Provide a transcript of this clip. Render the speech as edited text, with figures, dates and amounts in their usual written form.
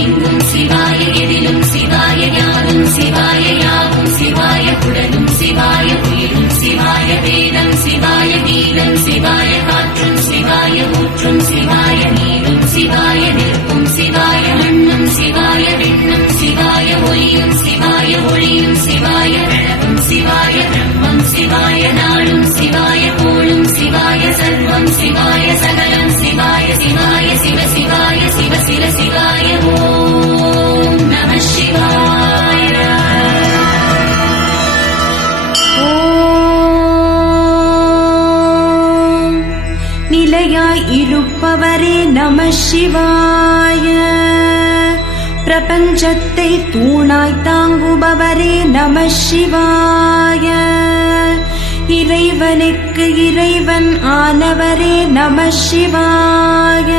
எங்கும் சிவாய எதிலும் சிவாய யாரும் சிவாய யாவும் சிவாய குடலும் சிவாய உயிரும் சிவாய வேதம் சிவாய கீதம் சிவாய காற்றும் சிவாய ஊற்றும் சிவாய நீரும் சிவாய நிற்கும் சிவாய மண்ணும் சிவாய விண்ணும் சிவாய ஒலியும் சிவாய ஒளியும் சிவாய பிரணவம் சிவாய பிரம்மம் சிவாய நாளும் சிவாய கோளும் சிவாய சர்வம் சிவாய சகலம் சிவாய சிவாய சிவ சிவாய சிவ சிவ சிவாய ஓம் நம சிவாய. ஓம் நிலையாய் இருப்பவரே நம சிவாய. பிரபஞ்சத்தை தூணாய் தாங்குபவரே நம சிவாய. இறைவனுக்கு இறைவன் ஆனவரே நம சிவாய.